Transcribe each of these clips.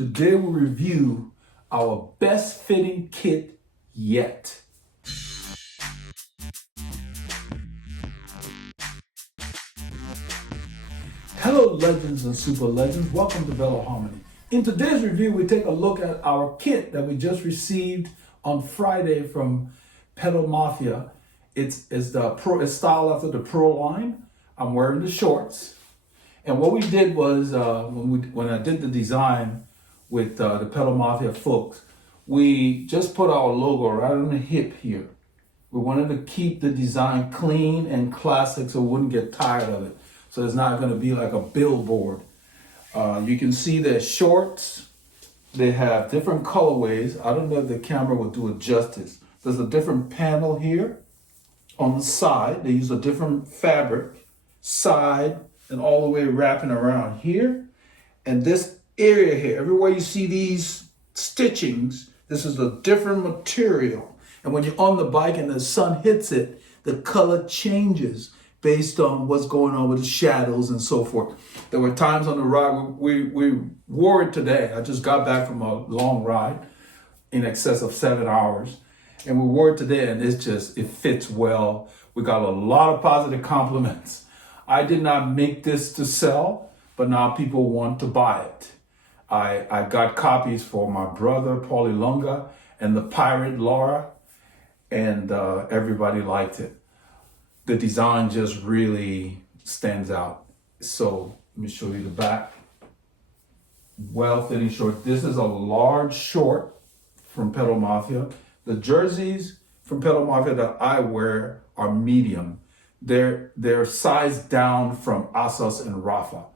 Today we'll review our best fitting kit yet. Hello legends and super legends, welcome to Veloharmony. In today's review we take a look at our kit that we just received on Friday from Mafia. It's styled after the Pro line. I'm wearing the shorts. And what we did was, when I did the design with the Mafia folks, we just put our logo right on the hip here. We wanted to keep the design clean and classic so we wouldn't get tired of it. So it's not going to be like a billboard. You can see their shorts. They have different colorways. I don't know if the camera will do it justice. There's a different panel here on the side. They use a different fabric, side, and all the way wrapping around here. And this area here, everywhere you see these stitchings, this is a different material. And when you're on the bike and the sun hits it, the color changes based on what's going on with the shadows and so forth. There were times on the ride, we wore it today. I just got back from a long ride in excess of 7 hours. And we wore it today and it fits well. We got a lot of positive compliments. I did not make this to sell, but now people want to buy it. I got copies for my brother, Paulie Lunga, and the pirate, Laura, and everybody liked it. The design just really stands out. So let me show you the back. Well-fitting short. This is a large short from Mafia. The jerseys from Mafia that I wear are medium. They're sized down from Asos and Rafa,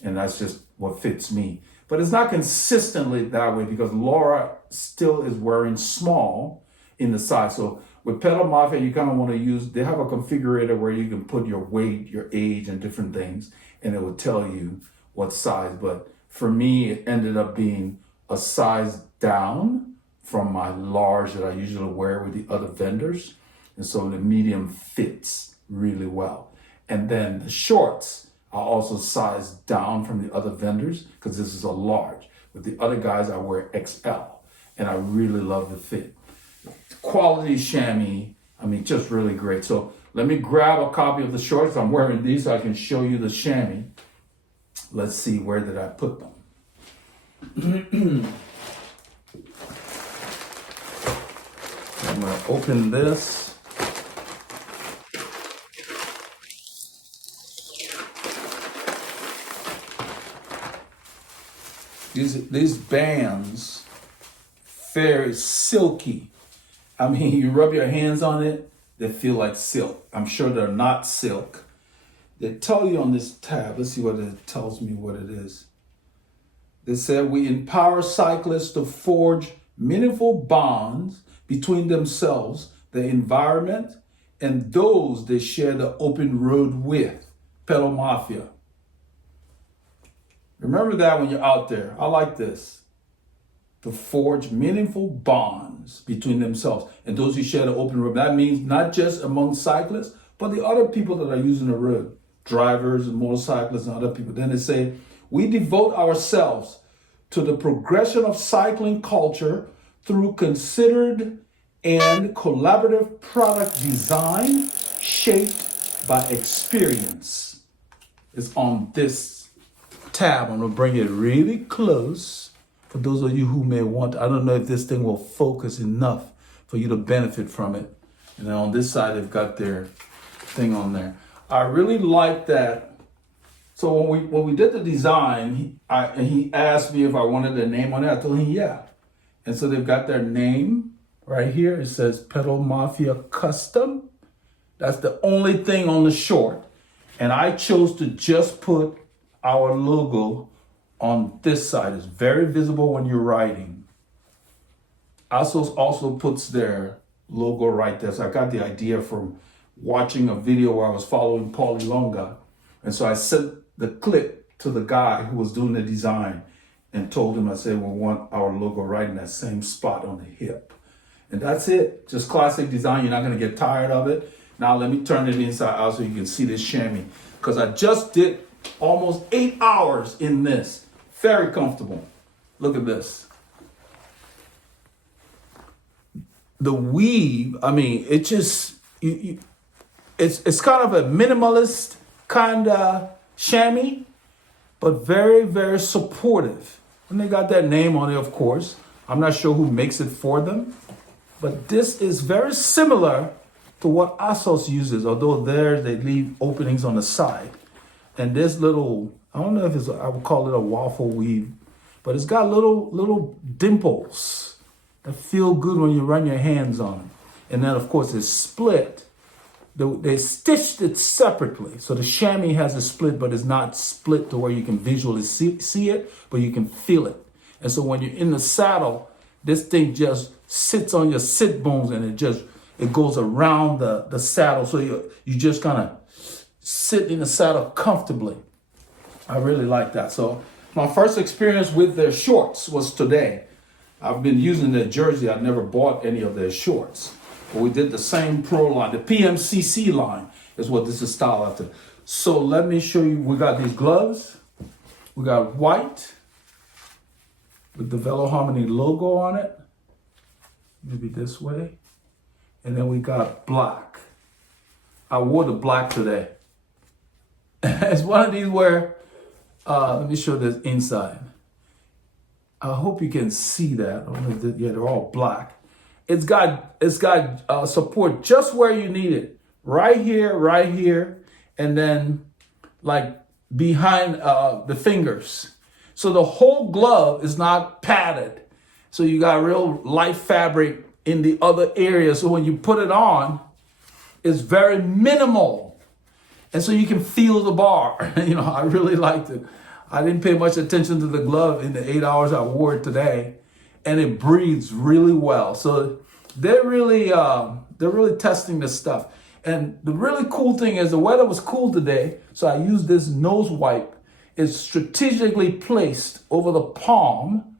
and that's just what fits me. But it's not consistently that way because Laura still is wearing small in the size. So with Mafia, you kind of want to use, they have a configurator where you can put your weight, your age, and different things, and it will tell you what size. But for me, it ended up being a size down from my large that I usually wear with the other vendors. And so the medium fits really well. And then the shorts are also sized down from the other vendors because this is a large. With the other guys, I wear XL, and I really love the fit. Quality chamois, just really great. So let me grab a copy of the shorts. I'm wearing these so I can show you the chamois. Let's see, where did I put them? I'm gonna open this. These bands, very silky. You rub your hands on it, they feel like silk. I'm sure they're not silk. They tell you on this tab, let's see what it tells me what it is. They said, we empower cyclists to forge meaningful bonds between themselves, the environment, and those they share the open road with. Pedal Mafia. Remember that when you're out there. I like this. To forge meaningful bonds between themselves and those who share the open road. That means not just among cyclists, but the other people that are using the road. Drivers and motorcyclists and other people. Then they say, we devote ourselves to the progression of cycling culture through considered and collaborative product design shaped by experience. It's on this tab. I'm gonna bring it really close for those of you who may want. I don't know if this thing will focus enough for you to benefit from it. And then on this side, they've got their thing on there. I really like that. So when we did the design, he asked me if I wanted a name on it. I told him yeah. And so they've got their name right here. It says Pedal Mafia Custom. That's the only thing on the short. And I chose to just put our logo on this side. It's very visible when you're riding. ASOS also puts their logo right there. So I got the idea from watching a video where I was following Paulie Lunga. And so I sent the clip to the guy who was doing the design and told him, I said, we want our logo right in that same spot on the hip. And that's it. Just classic design. You're not going to get tired of it. Now let me turn it inside out so you can see this chamois. Because I just did almost 8 hours in this. Very comfortable. Look at this. The weave, I mean, it just, it's kind of a minimalist kind of chamois, but very, very supportive. And they got that name on it, of course. I'm not sure who makes it for them, but this is very similar to what ASOS uses, although there they leave openings on the side. And this little, I don't know if I would call it a waffle weave, but it's got little dimples that feel good when you run your hands on them. And then, of course, it's split. They stitched it separately. So the chamois has a split, but it's not split to where you can visually see it, but you can feel it. And so when you're in the saddle, this thing just sits on your sit bones and it goes around the saddle. So you just kind of sit in the saddle comfortably. I really like that. So my first experience with their shorts was today. I've been using their jersey. I've never bought any of their shorts. But we did the same pro line. The PMCC line is what this is styled after. So let me show you. We got these gloves. We got white with the Veloharmony logo on it. Maybe this way. And then we got black. I wore the black today. It's one of these where, let me show this inside. I hope you can see that. Yeah, they're all black. It's got support just where you need it. Right here, and then like behind the fingers. So the whole glove is not padded. So you got real light fabric in the other areas. So when you put it on, it's very minimal. And so you can feel the bar. I really liked it. I didn't pay much attention to the glove in the 8 hours I wore it today, and it breathes really well. So they're really testing this stuff. And the really cool thing is the weather was cool today, so I used this nose wipe. It's strategically placed over the palm,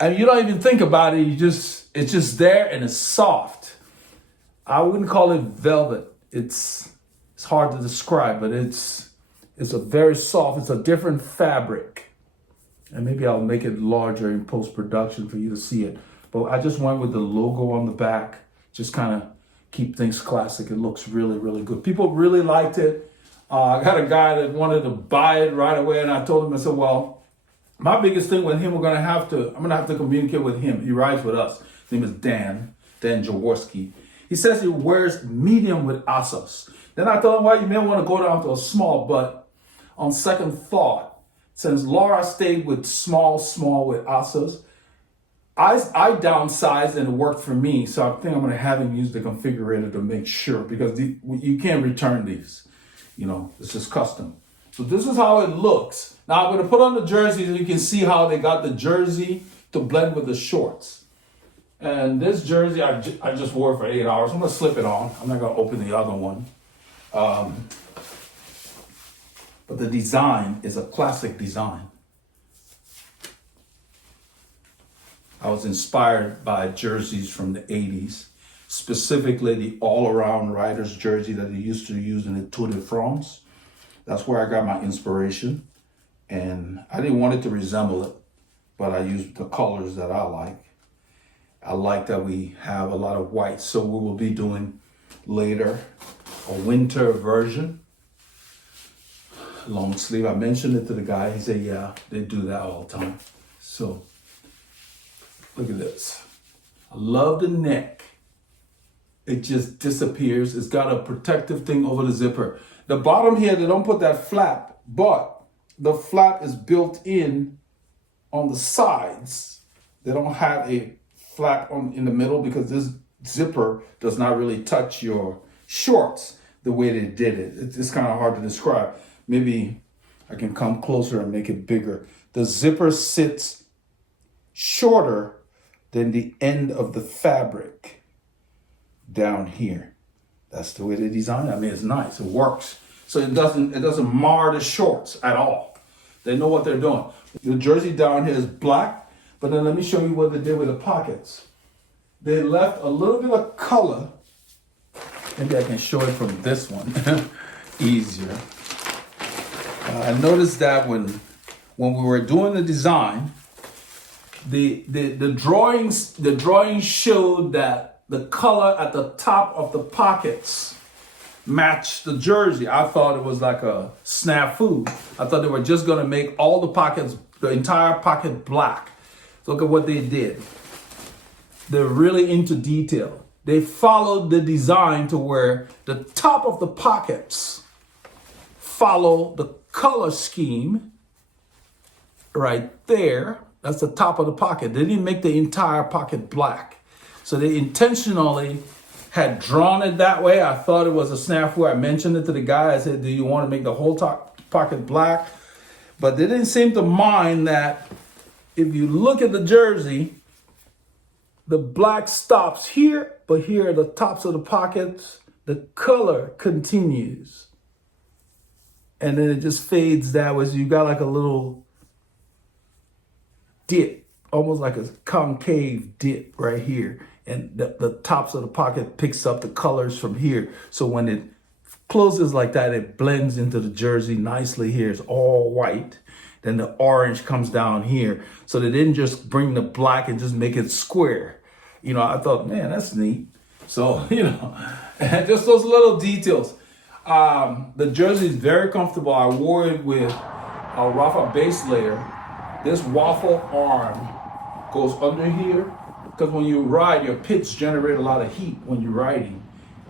and you don't even think about it. It's just there, and it's soft. I wouldn't call it velvet. It's hard to describe, but it's a very soft, it's a different fabric. And maybe I'll make it larger in post-production for you to see it. But I just went with the logo on the back, just kind of keep things classic. It looks really, really good. People really liked it. I got a guy that wanted to buy it right away, and I told him, I said, well, my biggest thing with him, I'm gonna have to communicate with him. He rides with us. His name is Dan Jaworski. He says he wears medium with ASOS. Then I told him, well, you may want to go down to a small, but on second thought, since Laura stayed with small with ASOS, I downsized and it worked for me. So I think I'm going to have him use the configurator to make sure, because you can't return these. It's just custom. So this is how it looks. Now I'm going to put on the jersey so you can see how they got the jersey to blend with the shorts. And this jersey, I just wore it for 8 hours. I'm going to slip it on. I'm not going to open the other one. But the design is a classic design. I was inspired by jerseys from the 80s, specifically the all-around rider's jersey that they used to use in the Tour de France. That's where I got my inspiration. And I didn't want it to resemble it, but I used the colors that I like. I like that we have a lot of white, so we will be doing later a winter version. Long sleeve. I mentioned it to the guy. He said, yeah, they do that all the time. So look at this. I love the neck. It just disappears. It's got a protective thing over the zipper. The bottom here, they don't put that flap, but the flap is built in on the sides. They don't have a flap in the middle because this zipper does not really touch your shorts the way they did it. It's kind of hard to describe. Maybe I can come closer and make it bigger. The zipper sits shorter than the end of the fabric down here. That's the way they designed it. I mean, it's nice. It works. So it doesn't mar the shorts at all. They know what they're doing. The jersey down here is black, but then let me show you what they did with the pockets. They left a little bit of color. Maybe I can show it from this one. Easier. I noticed that when when we were doing the design, the drawings showed that the color at the top of the pockets matched the jersey. I thought it was like a snafu. I thought they were just gonna make all the pockets, the entire pocket black. Look at what they did. They're really into detail. They followed the design to where the top of the pockets follow the color scheme right there. That's the top of the pocket. They didn't make the entire pocket black. So they intentionally had drawn it that way. I thought it was a snafu. I mentioned it to the guy. I said, do you want to make the whole top pocket black? But they didn't seem to mind that if you look at the jersey, the black stops here, but here are the tops of the pockets. The color continues. And then it just fades that way. So you got like a little dip, almost like a concave dip right here. And the tops of the pocket picks up the colors from here. So when it closes like that, it blends into the jersey nicely here. It's all white. Then the orange comes down here. So they didn't just bring the black and just make it square. You know, I thought, man, that's neat. So, you know, just those little details. The jersey is very comfortable. I wore it with a Rafa base layer. This waffle arm goes under here because when you ride, your pits generate a lot of heat when you're riding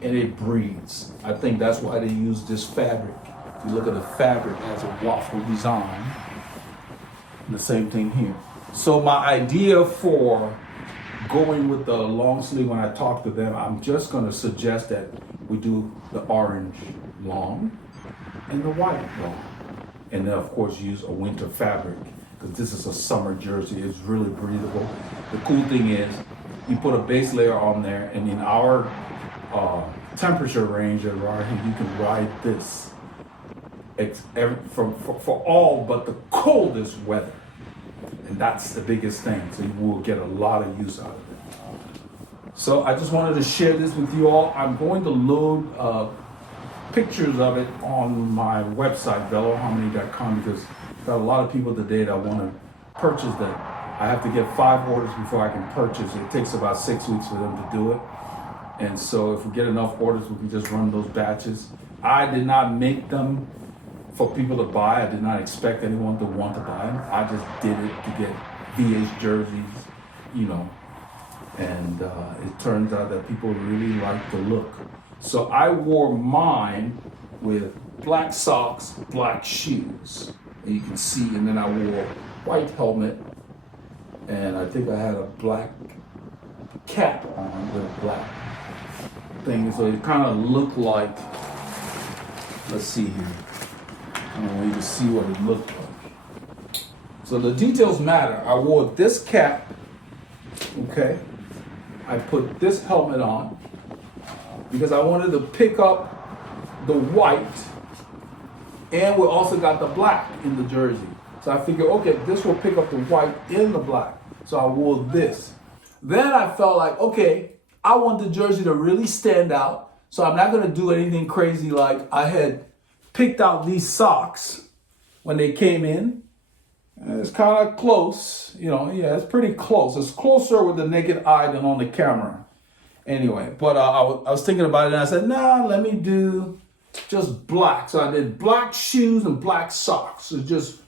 and it breathes. I think that's why they use this fabric. If you look at the fabric as a waffle design, and the same thing here. So my idea for going with the long sleeve, when I talk to them, I'm just gonna suggest that we do the orange long and the white long. And then of course use a winter fabric, because this is a summer jersey. It's really breathable. The cool thing is you put a base layer on there, and in our temperature range at Rari, you can ride this for all but the coldest weather. And that's the biggest thing. So you will get a lot of use out of it. So I just wanted to share this with you all. I'm going to load pictures of it on my website, Veloharmony.com, because I've got a lot of people today that want to purchase that. I have to get 5 orders before I can purchase it. It takes about 6 weeks for them to do it. And so if we get enough orders, we can just run those batches. I did not make them for people to buy. I did not expect anyone to want to buy them. I just did it to get VH jerseys, you know. And it turns out that people really like the look. So I wore mine with black socks, black shoes. And you can see, and then I wore white helmet. And I think I had a black cap on with a black thing. So it kind of looked like, let's see here. I don't want you to see what it looked like. So the details matter. I wore this cap, okay? I put this helmet on because I wanted to pick up the white, and we also got the black in the jersey. So I figured, okay, this will pick up the white and the black. So I wore this. Then I felt like, okay, I want the jersey to really stand out. So I'm not gonna do anything crazy like I had picked out these socks when they came in. And it's kind of close, you know, yeah, it's pretty close. It's closer with the naked eye than on the camera. Anyway, but I was thinking about it and I said, nah, let me do just black. So I did black shoes and black socks. So just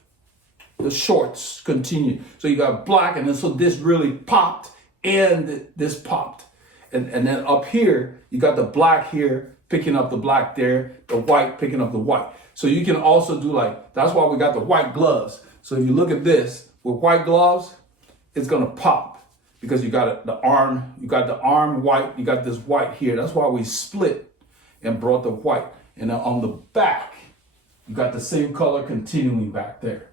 the shorts continue. So you got black, and then so this really popped and this popped. And then up here, you got the black here picking up the black there, the white picking up the white. So you can also do like, that's why we got the white gloves. So if you look at this with white gloves, it's gonna pop because you got the arm white, you got this white here. That's why we split and brought the white. And then on the back, you got the same color continuing back there.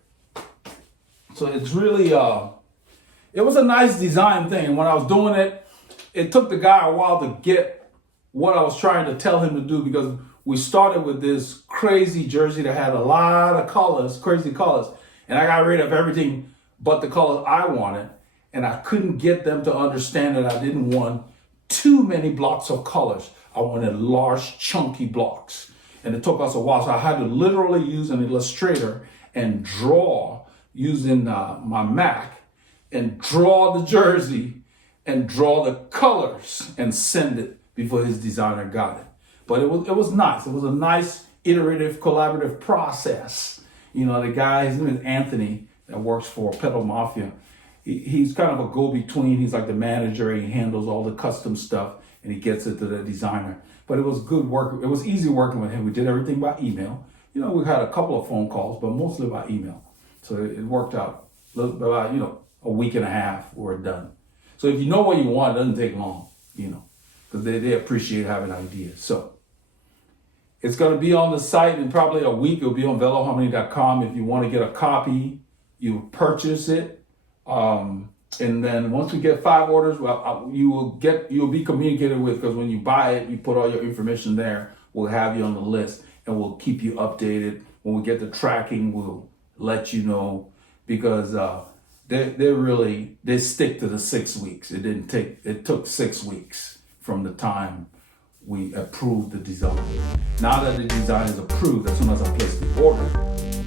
So it's really, it was a nice design thing. When I was doing it, it took the guy a while to get what I was trying to tell him to do, because we started with this crazy jersey that had a lot of colors, crazy colors. And I got rid of everything but the colors I wanted. And I couldn't get them to understand that I didn't want too many blocks of colors. I wanted large, chunky blocks. And it took us a while. So I had to literally use an illustrator and draw, using my Mac and draw the jersey and draw the colors and send it before his designer got it. But it was nice. It was a nice iterative, collaborative process. You know, the guy, his name is Anthony, that works for Petal Mafia. He's kind of a go-between. He's like the manager. He handles all the custom stuff and he gets it to the designer. But it was good work. It was easy working with him. We did everything by email. You know, we had a couple of phone calls, but mostly by email. So it worked out. About, you know, a week and a half, we're done. So if you know what you want, it doesn't take long, you know, because they appreciate having ideas. So it's going to be on the site in probably a week. It'll be on Veloharmony.com. If you want to get a copy, you purchase it. And then once we get 5 orders, well, you'll be communicated with, because when you buy it, you put all your information there. We'll have you on the list and we'll keep you updated. When we get the tracking, we'll let you know, because they stick to the 6 weeks. It took 6 weeks from the time we approved the design. Now that the design is approved, as soon as I place the order,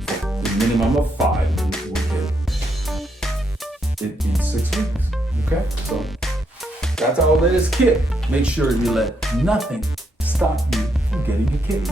the minimum of 5, we'll get it in 6 weeks. Okay, so that's our latest kit. Make sure you let nothing stop you from getting your kit.